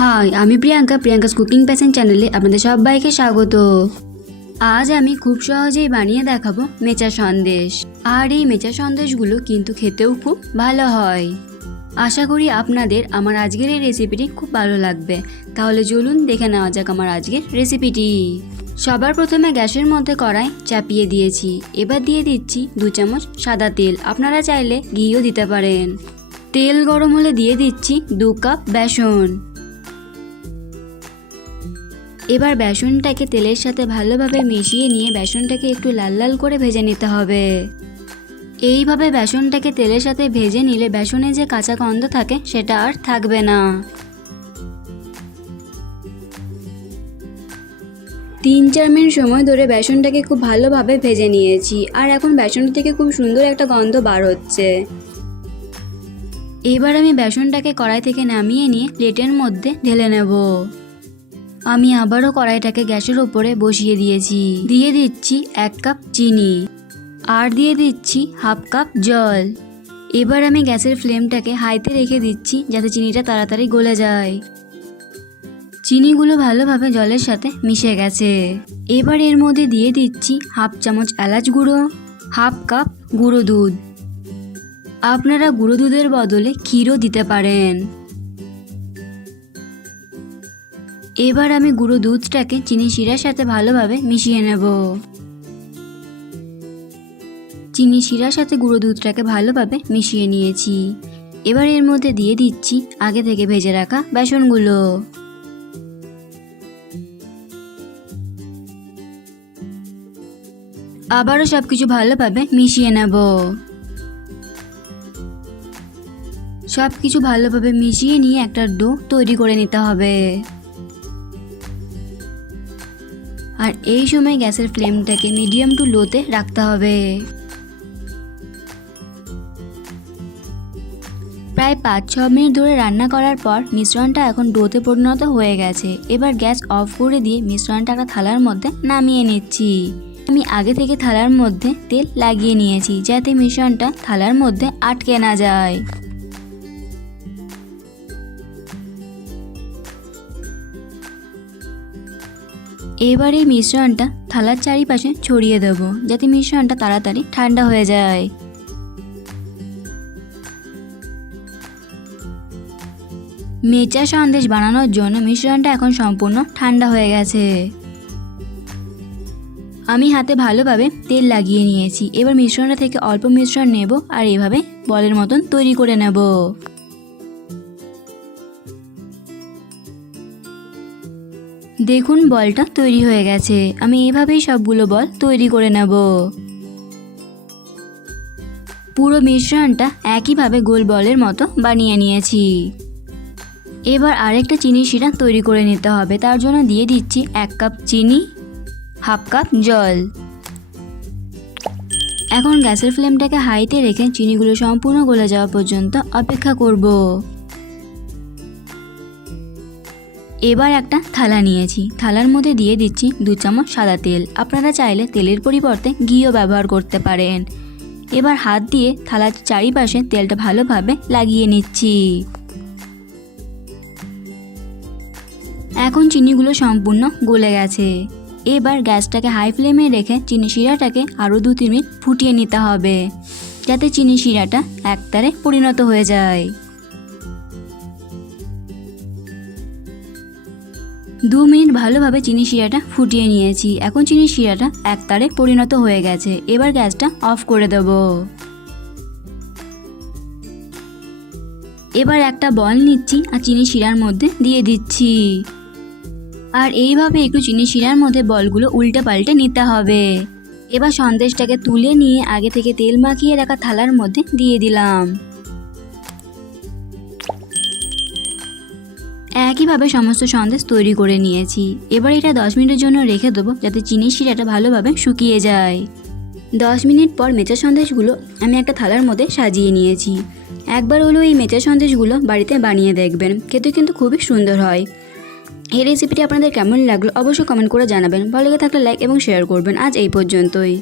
High, আমি Priyanka's cooking passion চ্যানেলে আপনাদের সবাইকে স্বাগত। আজ আমি খুব সহজেই বানিয়ে দেখাবো মেচা সন্দেশ। আর এই মেচা সন্দেশগুলো কিন্তু খেতেও খুব ভালো হয়। আশা করি আপনাদের আমার আজকের এই রেসিপিটি খুব ভালো লাগবে। তাহলে চলুন দেখে নেওয়া যাক আমার আজকের রেসিপিটি। সবার প্রথমে গ্যাসের মধ্যে কড়াই চাপিয়ে দিয়েছি। এবার দিয়ে দিচ্ছি 2 চামচ সাদা তেল, আপনারা চাইলে ঘিও দিতে পারেন। তেল গরম হলে দিয়ে দিচ্ছি 2 কাপ বেসন। এবার বেসনটাকে তেলের সাথে ভালোভাবে মিশিয়ে নিয়ে বেসনটাকে একটু লাল লাল করে ভেজে নিতে হবে। এইভাবে বেসনটাকে তেলের সাথে ভেজে নিলে বেসনে যে কাঁচা গন্ধ থাকে সেটা আর থাকবে না। 3-4 মিনিট সময় ধরে বেসনটাকে খুব ভালোভাবে ভেজে নিয়েছি। আর এখন বেসন থেকে খুব সুন্দর একটা গন্ধ বার হচ্ছে। এবার আমি বেসনটাকে কড়াই থেকে নামিয়ে নিয়ে প্লেটের মধ্যে ঢেলে নেব। আমি আবারও কড়াইটাকে গ্যাসের উপরে বসিয়ে দিয়েছি। দিয়ে দিচ্ছি 1 কাপ চিনি আর দিয়ে দিচ্ছি 1/2 কাপ জল। এবার আমি গ্যাসের ফ্লেমটাকে হাইতে রেখে দিচ্ছি যাতে চিনিটা তাড়াতাড়ি গলে যায়। চিনিগুলো ভালোভাবে জলের সাথে মিশে গেছে। এবার এর মধ্যে দিয়ে দিচ্ছি 1/2 চামচ এলাচ গুঁড়ো, 1/2 কাপ গুঁড়ো দুধ। আপনারা গুঁড়ো দুধের বদলে ক্ষীরও দিতে পারেন। এবার আমি গুঁড়ো দুধটাকে চিনি শিরার সাথে ভালোভাবে মিশিয়ে নেব। চিনি শিরার সাথে গুঁড়ো দুধটাকে ভালোভাবে মিশিয়ে নিয়েছি। এবার এর মধ্যে দিয়ে দিচ্ছি আগে থেকে ভেজে রাখা বেসনগুলো। আবারও সবকিছু ভালোভাবে মিশিয়ে নেব। সবকিছু ভালোভাবে মিশিয়ে নিয়ে একটা ডো তৈরি করে নিতে হবে। আর এই সময় গ্যাসের ফ্লেমটাকে মিডিয়াম টু লোতে রাখতে হবে। প্রায় 5-6 মিনিট ধরে রান্না করার পর মিশ্রণটা এখন ডোতে পরিণত হয়ে গেছে। এবার গ্যাস অফ করে দিয়ে মিশ্রণটা একটা থালার মধ্যে নামিয়ে নিচ্ছি। আমি আগে থেকে থালার মধ্যে তেল লাগিয়ে নিয়েছি যাতে মিশ্রণটা থালার মধ্যে আটকে না যায়। এবার এই মিশ্রণটা থালার চারিপাশে ছড়িয়ে দেব যাতে মিশ্রণটা তাড়াতাড়ি ঠান্ডা হয়ে যায়। মেচা সন্দেশ বানানোর জন্য মিশ্রণটা এখন সম্পূর্ণ ঠান্ডা হয়ে গেছে। আমি হাতে ভালোভাবে তেল লাগিয়ে নিয়েছি। এবার মিশ্রণটা থেকে অল্প মিশ্রণ নেব আর এভাবে বলের মতন তৈরি করে নেব। দেখুন বলটা তৈরি হয়ে গেছে। আমি এভাবেই সবগুলো বল তৈরি করে নেব। পুরো মিশ্রণটা একইভাবে গোল বলের মতো বানিয়ে নিয়েছি। এবার আরেকটা চিনি শিরা তৈরি করে নিতে হবে। তার জন্য দিয়ে দিচ্ছি 1 কাপ চিনি, 1/2 কাপ জল। এখন গ্যাসের ফ্লেমটাকে হাইতে রেখে চিনিগুলো সম্পূর্ণ গলে যাওয়া পর্যন্ত অপেক্ষা করব। এবার একটা থালা নিয়েছি। থালার মধ্যে দিয়ে দিচ্ছি 2 চামচ সাদা তেল। আপনারা চাইলে তেলের পরিবর্তে ঘিও ব্যবহার করতে পারেন। এবার হাত দিয়ে থালার চারিপাশে তেলটা ভালোভাবে লাগিয়ে নিচ্ছি। এখন চিনিগুলো সম্পূর্ণ গলে গেছে। এবার গ্যাসটাকে হাই ফ্লেমে রেখে চিনি শিরাটাকে আরও 2-3 মিনিট ফুটিয়ে নিতে হবে যাতে চিনি শিরাটা একতারে পরিণত হয়ে যায়। 2 মিনিট ভালোভাবে চিনি শিরাটা ফুটিয়ে নিয়েছি। এখন চিনি শিরাটা একতারে পরিণত হয়ে গেছে। এবার গ্যাসটা অফ করে দেব। এবার একটা বল নিচ্ছি আর চিনি শিরার মধ্যে দিয়ে দিচ্ছি। আর এইভাবে একটু চিনি শিরার মধ্যে বলগুলো উল্টে পাল্টে নিতে হবে। এবার সন্দেশটাকে তুলে নিয়ে আগে থেকে তেল মাখিয়ে রাখা থালার মধ্যে দিয়ে দিলাম। একইভাবে সমস্ত সন্দেশ তৈরি করে নিয়েছি। এবার এটা 10 মিনিটের জন্য রেখে দেবো যাতে চিনির শিরাটা ভালোভাবে শুকিয়ে যায়। 10 মিনিট পর মেচা সন্দেশগুলো আমি একটা থালার মধ্যে সাজিয়ে নিয়েছি। একবার হলেও এই মেচা সন্দেশগুলো বাড়িতে বানিয়ে দেখবেন, খেতে কিন্তু খুবই সুন্দর হয়। এই রেসিপিটি আপনাদের কেমন লাগলো অবশ্যই কমেন্ট করে জানাবেন। ভালো লেগে থাকলে লাইক এবং শেয়ার করবেন। আজ এই পর্যন্তই।